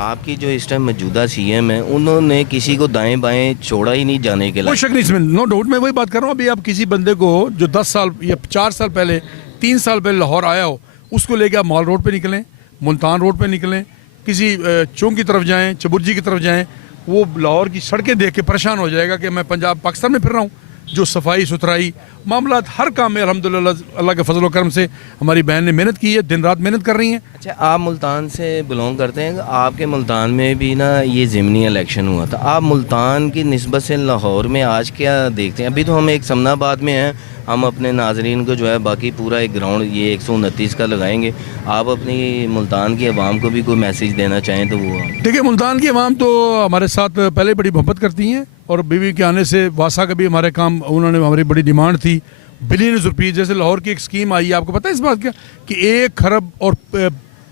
आपकी जो इस टाइम मौजूदा सीएम है, उन्होंने किसी को दाएं बाएं छोड़ा ही नहीं जाने के कोई लिए। शक नहीं इसमें, नो डाउट। मैं वही बात कर रहा हूँ, अभी आप किसी बंदे को जो 10 साल या 4 साल पहले, 3 साल पहले लाहौर आया हो, उसको लेके आप माल रोड पे निकलें, मुल्तान रोड पे निकलें, किसी चौक की तरफ जाएं, चबुर्जी की तरफ जाएं, वो लाहौर की सड़कें देख के परेशान हो जाएगा कि मैं पंजाब पाकिस्तान में फिर रहा हूँ। जो सफाई सुथराई मामला हर काम में अल्हम्दुलिल्लाह अल्लाह के फजल व करम से हमारी बहन ने मेहनत की है, दिन रात मेहनत कर रही हैं। अच्छा, आप मुल्तान से बिलोंग करते हैं। आपके मुल्तान में भी ना ये ज़िमनी इलेक्शन हुआ था। आप मुल्तान की निस्बत से लाहौर में आज क्या देखते हैं? अभी तो हम एक समनाबाद में हैं, हम अपने नाजरीन को जो है बाकी पूरा एक ग्राउंड ये 129 का लगाएंगे। आप अपनी मुल्तान की आवाम को भी कोई मैसेज देना चाहें तो वो। देखिए, मुल्तान की आवाम तो हमारे साथ पहले बड़ी मोहब्बत करती हैं, और बीवी के आने से वासा का भी हमारे काम, उन्होंने हमारी बड़ी डिमांड थी बिलियन रुपीज़। जैसे लाहौर की एक स्कीम आई है, आपको पता है इस बात का कि 1 खरब और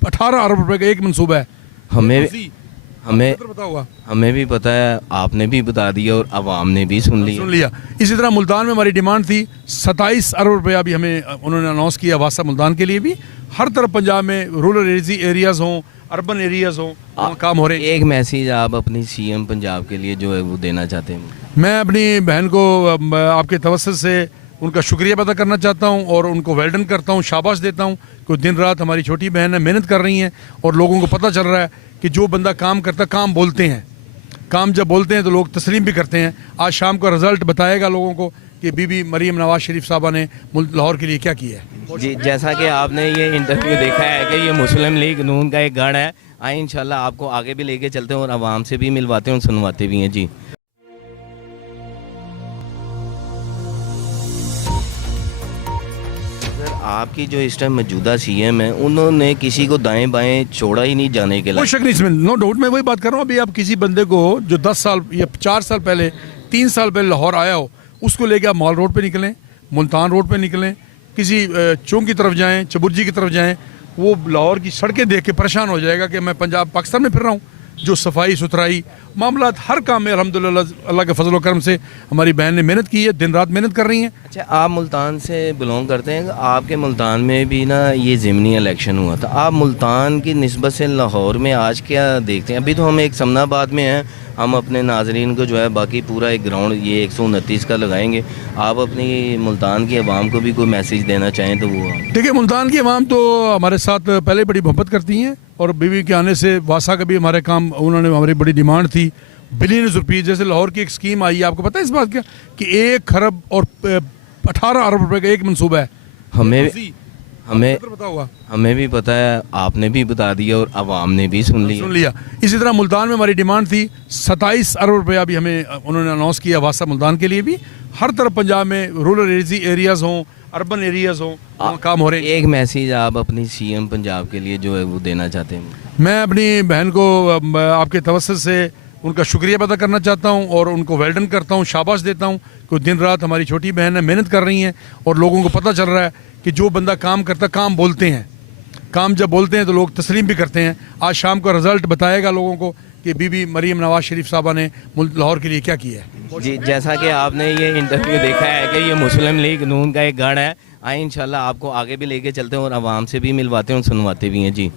18 अरब रुपए का एक मनसूबा है। हमें पता होगा, हमें भी पता है, आपने भी बता दिया और आवाम ने भी सुन लिया। इसी तरह मुल्तान में हमारी डिमांड थी 27 अरब रुपया भी हमें उन्होंने अनाउंस किया वासा मुल्तान के लिए भी। हर तरफ पंजाब में रूरल एरियाज़ हों, अर्बन एरियाज़ हों, वहाँ काम हो रहे हैं। एक मैसेज आप अपनी सीएम पंजाब के लिए जो है वो देना चाहते हैं? मैं अपनी बहन को आपके तवस्सुत से उनका शुक्रिया अदा करना चाहता हूं, और उनको वेल्डन करता हूं, शाबाश देता हूं कि दिन रात हमारी छोटी बहन है, मेहनत कर रही हैं, और लोगों को पता चल रहा है कि जो बंदा काम करता, काम बोलते हैं, काम जब बोलते हैं तो लोग तस्लीम भी करते हैं। आज शाम का रिजल्ट बताएगा लोगों को कि बीबी मरीम नवाज शरीफ साहबा ने लाहौर के लिए क्या किया है। जी, जैसा कि आपने ये इंटरव्यू देखा है कि ये मुस्लिम लीग नून का एक गढ़ है। आए इंशाल्लाह आपको आगे भी लेके चलते हैं और आवाम से भी मिलवाते हैं और सुनवाते भी हैं। जी, सर, आपकी जो इस टाइम मौजूदा सीएम है, उन्होंने किसी को दाएं बाएं छोड़ा ही नहीं जाने के लिए। कोई शक नहीं इसमें, नो डाउट। मैं वही बात कर रहा हूँ, अभी आप किसी बंदे को जो 10 साल या 4 साल पहले, 3 साल पहले लाहौर आया हो, उसको लेके आप माल रोड पे निकलें, मुल्तान रोड पे निकलें, किसी चौक की तरफ जाएं, चबुर्जी की तरफ जाएं, वो लाहौर की सड़कें देख के परेशान हो जाएगा कि मैं पंजाब पाकिस्तान में फिर रहा हूँ। जो सफाई सुथराई मामला हर काम में अल्हम्दुलिल्लाह अल्लाह के फजल व करम से हमारी बहन ने मेहनत की है, दिन रात मेहनत कर रही हैं। अच्छा, आप मुल्तान से बिलोंग करते हैं। आपके मुल्तान में भी ना ये ज़िमनी इलेक्शन हुआ था। आप मुल्तान की निस्बत से लाहौर में आज क्या देखते हैं? अभी तो हम एक समनाबाद में हैं, हम अपने नाजरीन को जो है बाकी पूरा एक ग्राउंड ये 129 का लगाएंगे। आप अपनी मुल्तान की आवाम को भी कोई मैसेज देना चाहें तो वो। देखिए, मुल्तान की आवाम तो हमारे साथ पहले बड़ी मोहब्बत करती हैं, और बीवी के आने से वासा का भी हमारे काम, उन्होंने हमारी बड़ी डिमांड थी बिलियन रुपीज़। जैसे लाहौर की एक स्कीम आई है, आपको पता है इस बात का कि 1 खरब और 18 अरब रुपए का एक मनसूबा है। हमें भी पता है, आपने भी बता दिया और आवाम ने भी सुन लिया। इसी तरह मुल्तान में हमारी डिमांड थी 27 अरब रुपया भी हमें उन्होंने अनाउंस किया वासा मुल्तान के लिए भी। हर तरफ पंजाब में रूरल एरियाज़ हों, अर्बन एरियाज़ हों, वहाँ काम हो रहे हैं। एक मैसेज आप अपनी सीएम पंजाब के लिए जो है वो देना चाहते हैं? मैं अपनी बहन को आपके तवस्सुत से उनका शुक्रिया अदा करना चाहता हूं, और उनको वेल्डन करता हूं, शाबाश देता हूं कि दिन रात हमारी छोटी बहन है, मेहनत कर रही हैं, और लोगों को पता चल रहा है कि जो बंदा काम करता, काम बोलते हैं, काम जब बोलते हैं तो लोग तस्लीम भी करते हैं। आज शाम का रिजल्ट बताएगा लोगों को कि बीबी मरीम नवाज शरीफ साहबा ने लाहौर के लिए क्या किया है। जी, जैसा कि आपने ये इंटरव्यू देखा है कि ये मुस्लिम लीग नून का एक गढ़ है। आए इंशाल्लाह आपको आगे भी लेके चलते हैं और आवाम से भी मिलवाते हैं और सुनवाते भी हैं। जी।